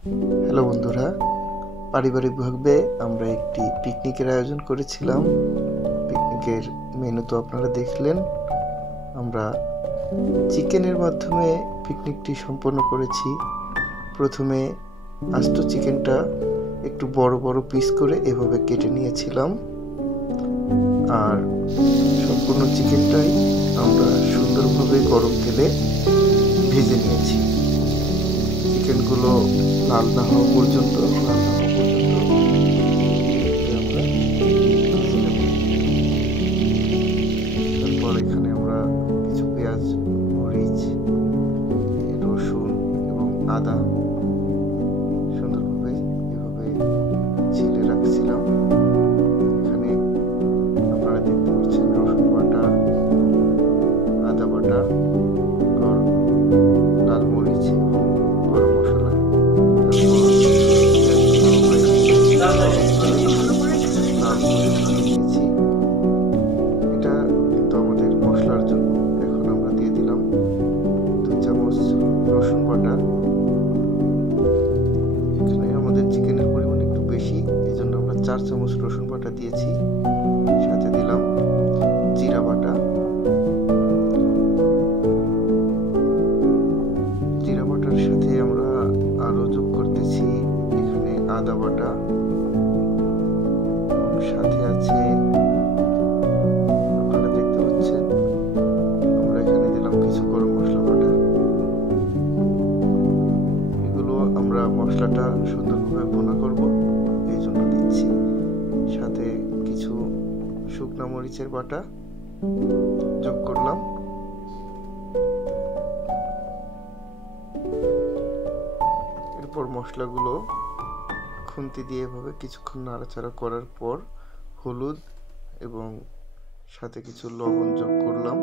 Hello বন্ধুরা, পারিবারিকভাবে আমরা একটি পিকনিকের আয়োজন করেছিলাম। পিকনিকের মেনু তো আপনারা দেখলেন। আমরা চিকেনের মাধ্যমে পিকনিকটি সম্পন্ন করেছি। প্রথমে আস্ত চিকেনটা একটু বড় বড় পিস করে এভাবে কেটে নিয়েছিলাম, আর সম্পূর্ণ চিকেনটাই আমরা সুন্দরভাবে গরম তেলে ভেজে নিয়েছি। চিকেনগুলো লাল না হওয়া পর্যন্ত তারপর এখানে আমরা কিছু পেঁয়াজ, মরিচ, রসুন এবং আদা সুন্দরভাবে এভাবে ছিলে রাখছিলাম। এখানে আপনারা দেখতে পাচ্ছেন রসুন বাটা, আদা বাটা, লাল মরিচ এবং গরম মশলা। এটা কিন্তু আমাদের মশলার জন্য। এখন আমরা দিয়ে দিলাম 2 চামচ রসুন বাটা। এখানে আমাদের চিকেনের পরিমাণ একটু বেশি, এই জন্য আমরা 4 চামচ রসুন বাটা দিয়েছি। সাথে দিলাম জিরা বাটা। জিরা বাটার সাথে আমরা আরো যোগ করতেছি এখানে আদা বাটা, সাথে আছে আপনারা দেখতে পাচ্ছেন আমরা এখানে দিলাম কিছু গরম মশলা বাটা। এগুলো আমরা মশলাটা সুন্দরভাবে ভুনা করব, এই জন্য দিচ্ছি। সাথে কিছু শুকনো মরিচের বাটা যোগ করলাম। এরপর মশলাগুলো খুন্তি দিয়ে এভাবে কিছুক্ষণ নাড়াচাড়া করার পর হলুদ এবং সাথে কিছু লবণ যোগ করলাম।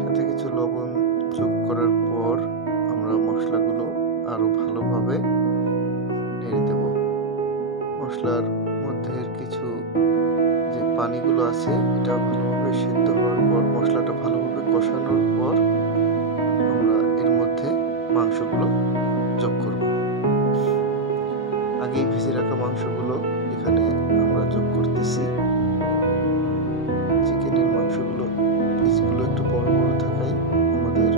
সাথে কিছু লবণ যোগ করার পর আমরা মশলাগুলো আরো ভালোভাবে নেড়ে দেব। মশলার মধ্যে কিছু যে পানিগুলো আছে এটা ভালোভাবে সিদ্ধ হওয়ার পর, মশলাটা ভালোভাবে কষানোর পর আমরা এর মধ্যে মাংসগুলো যোগ করব। আগেই ভেজে রাখা মাংসগুলো এখানে আমরা যোগ করতেছি। চিকেনের মাংসগুলো পিসগুলো একটু বড় বড় থাকায় আমাদের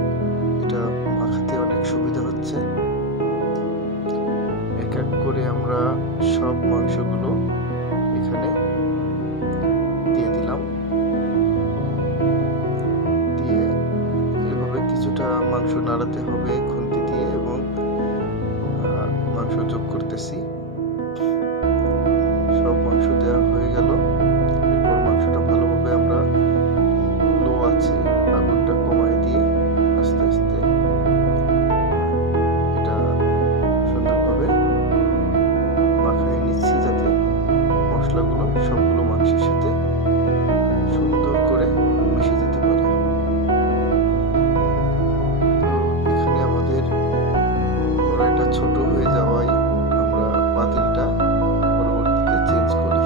এটা মাখাতে অনেক সুবিধা হচ্ছে। এক এক করে আমরা সব মাংসগুলো এখানে দিয়ে দিলাম। দিয়ে এভাবে কিছুটা মাংস নাড়াতে হবে খুন্তি দিয়ে এবং মাংস যোগ করতেছি। সব মাংস দেওয়া হয়ে গেল। এরপর মাংসটা ভালোভাবে আমরা লো আছে আগুনটা কমায় দিয়ে আস্তে আস্তে এটা সুন্দরভাবে মাখিয়ে নিচ্ছি, যাতে মশলাগুলো সবগুলো মাংসের সাথে সুন্দর করে মিশে যেতে পারে। তো এখানে আমাদের কড়াইটা ছোট হয়ে যাওয়ায় আমরা পাতিলটা পরবর্তীতে চেঞ্জ করি।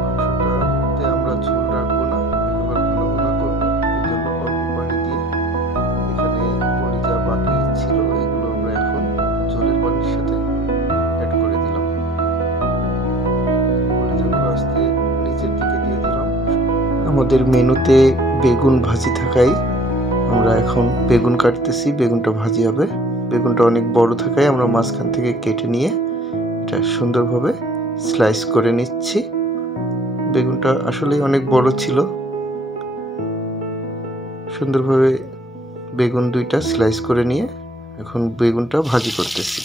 মাংসটাতে আমরা ঝোল রাখবো না, একেবারে ঘন ঘন করবো, এই জন্য অল্প পানি দিয়ে এখানে কলিজা বাকি ছিল এগুলো আমরা এখন ঝোলের পানির সাথে অ্যাড করে দিলাম। কলিজাগুলো আস্তে নিচের দিকে দিয়ে দিলাম। আমাদের মেনুতে বেগুন ভাজি থাকায় আমরা এখন বেগুন কাটতেছি, বেগুনটা ভাজি হবে। বেগুনটা অনেক বড় থাকায় আমরা মাঝখান থেকে কেটে নিয়ে এটা সুন্দরভাবে স্লাইস করে নিচ্ছি। বেগুনটা আসলে অনেক বড় ছিল। সুন্দরভাবে বেগুন দুইটা স্লাইস করে নিয়ে এখন বেগুনটা ভাজি করতেছি।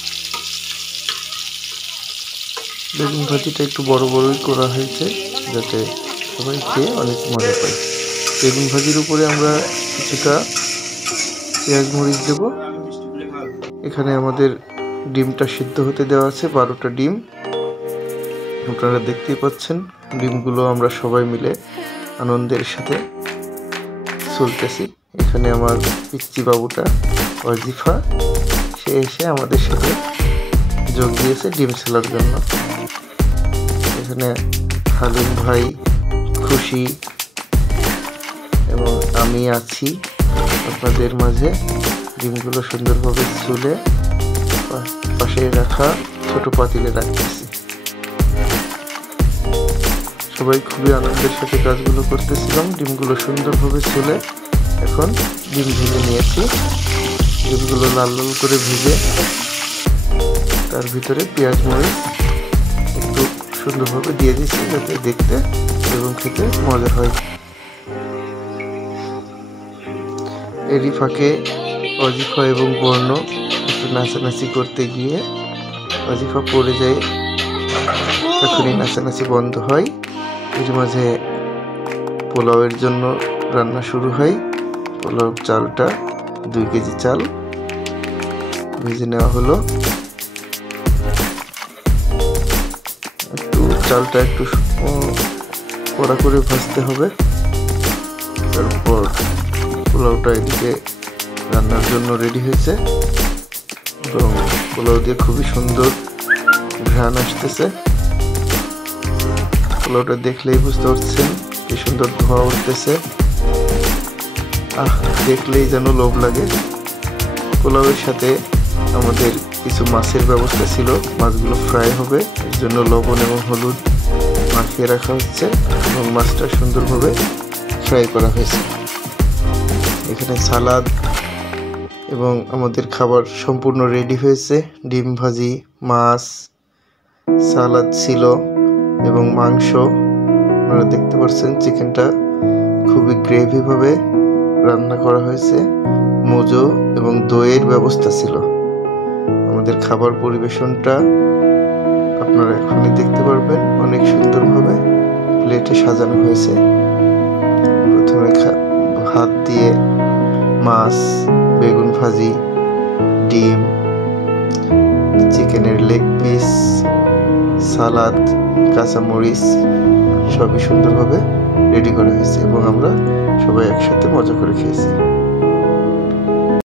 বেগুন ভাজিটা একটু বড় বড়ই করা হয়েছে যাতে সবাই খেয়ে অনেক মজা পায়। বেগুন ভাজির উপরে আমরা কিছুটা পেঁয়াজ মরিচ দেব। এখানে আমাদের ডিমটা সিদ্ধ হতে দেওয়া আছে, 12টা ডিম। আপনারা দেখতেই পাচ্ছেন ডিমগুলো আমরা সবাই মিলে আনন্দের সাথে চলতেছি। এখানে আমার পিচ্চি বাবুটা ওয়াজিফা, সে এসে আমাদের সাথে যোগ দিয়েছে ডিম ছেলার জন্য। এখানে হালিম ভাই, খুশি এবং আমি আছি আপনাদের মাঝে। ডিমগুলো সুন্দরভাবে ছুলে পাশে রাখা ছোট পাতিলে রাখতেছি। সবাই খুবই আনন্দের সাথে কাজগুলো করতেছিলাম। ডিমগুলো সুন্দরভাবে ছুলে এখন ডিম ভেজে নিয়েছি। ডিমগুলো লাল লাল করে ভেজে তার ভিতরে পেঁয়াজ মরিচ একটু সুন্দরভাবে দিয়ে দিচ্ছি, যাতে দেখতে এবং খেতে মজা হয়। এরই ফাঁকে অজিফা এবং বর্ণ একটু নাচানাচি করতে গিয়ে অজিফা পড়ে যায়, তখনই নাচানাচি বন্ধ হয়। এর মাঝে পোলাওয়ের জন্য রান্না শুরু হয়। পোলাও চালটা 2 কেজি চাল ভেজে নেওয়া হলো। চালটা একটু কড়া করে ভাজতে হবে। তারপর পোলাওটা এদিকে রান্নার জন্য রেডি হয়েছে এবং পোলাও দিয়ে খুবই সুন্দর ঘ্রাণ আসতেছে। পোলাওটা দেখলেই বুঝতে পারছেন কি সুন্দর ধোঁয়া উঠতেছে। দেখলেই যেন লোভ লাগে। পোলাওয়ের সাথে আমাদের কিছু মাছের ব্যবস্থা ছিল, মাছগুলো ফ্রাই হবে, এর জন্য লবণ এবং হলুদ মাখিয়ে রাখা হচ্ছে এবং মাছটা সুন্দরভাবে ফ্রাই করা হয়েছে। এখানে সালাদ এবং আমাদের খাবার সম্পূর্ণ রেডি হয়েছে। ডিম ভাজি, মাছ, সালাদ ছিল এবং মাংস। আপনারা দেখতে পাচ্ছেন চিকেনটা খুবই গ্রেভিভাবে রান্না করা হয়েছে। মোজো এবং দইয়ের ব্যবস্থা ছিল। আমাদের খাবার পরিবেশনটা আপনারা এখনই দেখতে পারবেন। অনেক সুন্দরভাবে প্লেটে সাজানো হয়েছে। প্রথমে ভাত দিয়ে মাছ, বেগুন ভাজি, ডিম, চিকেনের লেগ পিস, সালাদ, কাঁচামরিচ সবই সুন্দরভাবে রেডি করা হয়েছে এবং আমরা সবাই একসাথে মজা করে খেয়েছি।